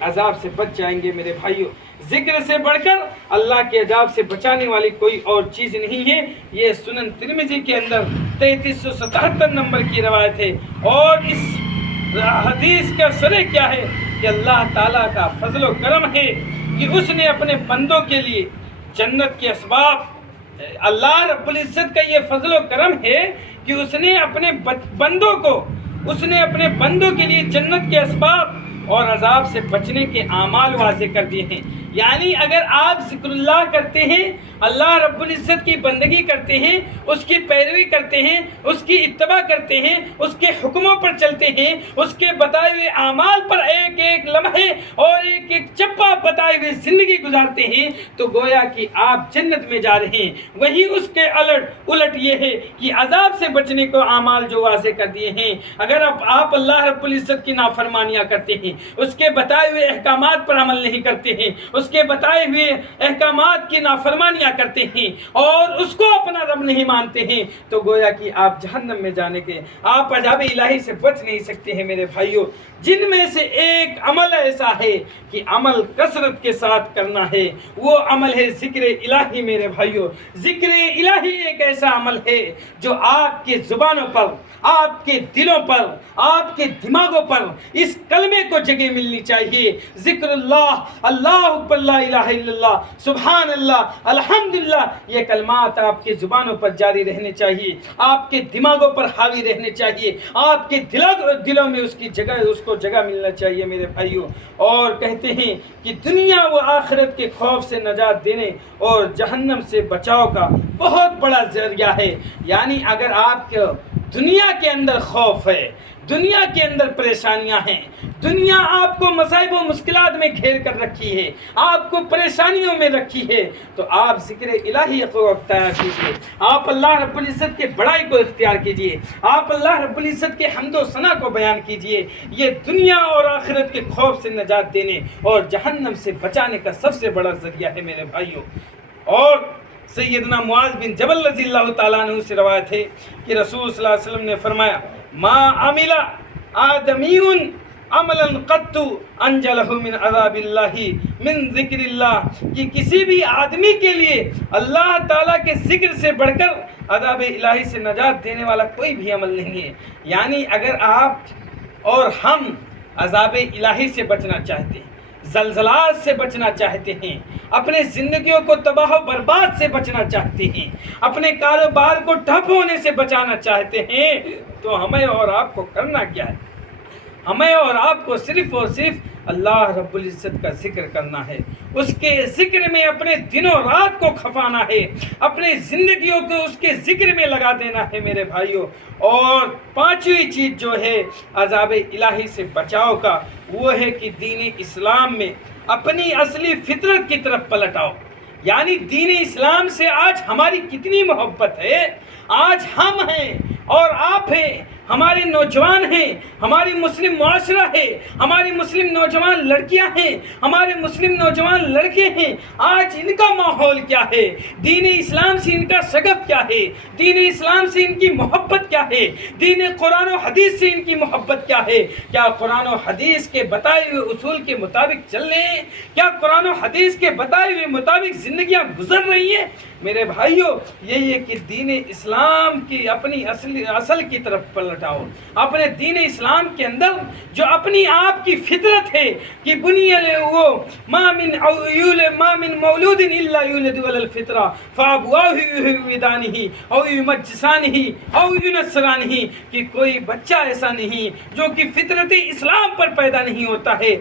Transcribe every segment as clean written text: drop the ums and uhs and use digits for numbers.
عذاب سے بچ جائیں گے میرے بھائیوں۔ ذکر سے بڑھ کر اللہ کے عذاب سے بچانے والی کوئی اور چیز نہیں ہے۔ یہ سنن ترمذی کے اندر 3377 نمبر کی روایت ہے، اور اس حدیث کا سرے کیا ہے کہ اللہ تعالیٰ کا فضل و کرم ہے کہ اس نے اپنے بندوں کے لیے جنت کے اسباب، اللہ رب العزت کا یہ فضل و کرم ہے کہ اس نے اپنے بندوں کے لیے جنت کے اسباب اور عذاب سے بچنے کے اعمال واضح کر دیے ہیں۔ یعنی اگر آپ ذکر اللہ کرتے ہیں، اللہ رب العزت کی بندگی کرتے ہیں، اس کی پیروی کرتے ہیں، اس کی اتباع کرتے ہیں، اس کے حکموں پر چلتے ہیں، اس کے بتائے ہوئے اعمال پر ایک ایک لمحے اور ایک ایک چپا بتائے ہوئے زندگی گزارتے ہیں، تو گویا کہ آپ جنت میں جا رہے ہیں۔ وہی اس کے الٹ یہ ہے کہ عذاب سے بچنے کو اعمال جو واضح کر دیے ہیں، اگر آپ اللہ رب العزت کی نافرمانیاں کرتے ہیں، اس کے بتائے ہوئے احکامات پر عمل نہیں کرتے ہیں، اس کے بتائے ہوئے احکامات کی نافرمانیاں کرتے ہیں اور اس کو اپنا رب نہیں مانتے ہیں، تو گویا کہ آپ جہنم میں جانے کے، آپ عذاب الہی سے بچ نہیں سکتے ہیں میرے بھائیوں۔ جن میں سے ایک عمل ایسا ہے کہ عمل کثرت کے ساتھ کرنا ہے، وہ عمل ہے ذکر الہی میرے بھائیوں۔ ذکر الہی ایک ایسا عمل ہے جو آپ کے زبانوں پر، آپ کے دلوں پر، آپ کے دماغوں پر اس کلمے کو جگہ ملنی چاہیے۔ ذکر اللہ، اللہ اکبر، لا الہ الا اللہ، سبحان اللہ، الحمدللہ، یہ کلمات آپ کے زبانوں پر جاری رہنے چاہیے، آپ کے دماغوں پر حاوی رہنے چاہیے، آپ کے دلوں میں اس کو جگہ ملنا چاہیے میرے بھائیوں۔ اور کہتے ہیں کہ دنیا و آخرت کے خوف سے نجات دینے اور جہنم سے بچاؤ کا بہت بڑا ذریعہ ہے۔ یعنی اگر آپ کے دنیا کے اندر خوف ہے، دنیا کے اندر پریشانیاں ہیں، دنیا آپ کو مصائب و مشکلات میں گھیر کر رکھی ہے، آپ کو پریشانیوں میں رکھی ہے، تو آپ ذکر الہی کو اختیار کیجیے، آپ اللہ رب العزت کے بڑائی کو اختیار کیجیے، آپ اللہ رب العزت کے حمد و ثنا کو بیان کیجیے۔ یہ دنیا اور آخرت کے خوف سے نجات دینے اور جہنم سے بچانے کا سب سے بڑا ذریعہ ہے میرے بھائیوں۔ اور سیدنا معاذ بن جبل رضی اللہ تعالیٰ عنہ سے روایت ہے کہ رسول صلی اللہ علیہ وسلم نے فرمایا، ما عمل آدمی عملا قط انجلہ من عذاب اللہ من ذکر اللہ، کہ کسی بھی آدمی کے لیے اللہ تعالیٰ کے ذکر سے بڑھ کر عذاب الہی سے نجات دینے والا کوئی بھی عمل نہیں ہے۔ یعنی اگر آپ اور ہم عذاب الہی سے بچنا چاہتے ہیں، زلزلات سے بچنا چاہتے ہیں، اپنے زندگیوں کو تباہ و برباد سے بچنا چاہتے ہیں، اپنے کاروبار کو ٹھپ ہونے سے بچانا چاہتے ہیں، تو ہمیں اور آپ کو کرنا کیا ہے؟ ہمیں اور آپ کو صرف اور صرف اللہ رب العزت کا ذکر کرنا ہے، اس کے ذکر میں اپنے دنوں رات کو کھپانا ہے، اپنے زندگیوں کو اس کے ذکر میں لگا دینا ہے میرے بھائیوں۔ اور پانچویں چیز جو ہے عذاب الہی سے بچاؤ کا، وہ ہے کہ دین اسلام میں اپنی اصلی فطرت کی طرف پلٹ آؤ۔ یعنی دین اسلام سے آج ہماری کتنی محبت ہے، آج ہم ہیں اور آپ ہیں، ہمارے نوجوان ہیں، ہماری مسلم معاشرہ ہے، ہماری مسلم نوجوان لڑکیاں ہیں، ہمارے مسلم نوجوان لڑکے ہیں، آج ان کا ماحول کیا ہے، دین اسلام سے ان کا شغف کیا ہے، دین اسلام سے ان کی محبت کیا ہے، دین قرآن و حدیث سے ان کی محبت کیا ہے؟ کیا قرآن و حدیث کے بتائے ہوئے اصول کے مطابق چل رہے ہیں؟ کیا قرآن و حدیث کے بتائے ہوئے مطابق زندگیاں گزر رہی ہیں؟ میرے بھائیوں، یہی ہے کہ دین اسلام کی اپنی اصل کی طرف پلٹ آؤ۔ اپنے دین اسلام کے اندر جو اپنی آپ کی فطرت ہے کہ ما من مولود الا یولد علی الفطرہ فابواہ یہودانہ او یمجسانہ او ینصرانہ، کہ کوئی بچہ ایسا نہیں جو کہ فطرت اسلام پر پیدا نہیں ہوتا ہے۔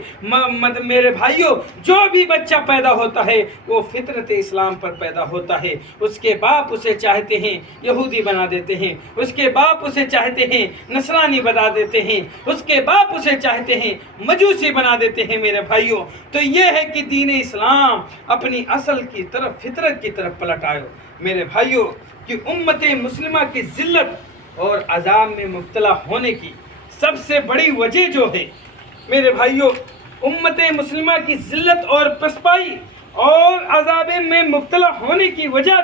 میرے بھائیوں، جو بھی بچہ پیدا ہوتا ہے وہ فطرت اسلام پر پیدا ہوتا ہے، اس کے باپ اسے چاہتے ہیں یہودی بنا دیتے ہیں، اس کے باپ اسے چاہتے ہیں نصرانی بنا دیتے ہیں، اس کے باپ اسے چاہتے ہیں مجوسی بنا دیتے ہیں میرے بھائیوں۔ تو یہ ہے کہ دین اسلام اپنی اصل کی طرف، فطرت کی طرف پلٹ آئے میرے بھائیوں، کہ امت مسلمہ کی ذلت اور عذاب میں مبتلا ہونے کی سب سے بڑی وجہ جو ہے میرے بھائیوں، امت مسلمہ کی ذلت اور پسپائی اور عذاب میں مبتلا ہونے کی وجہ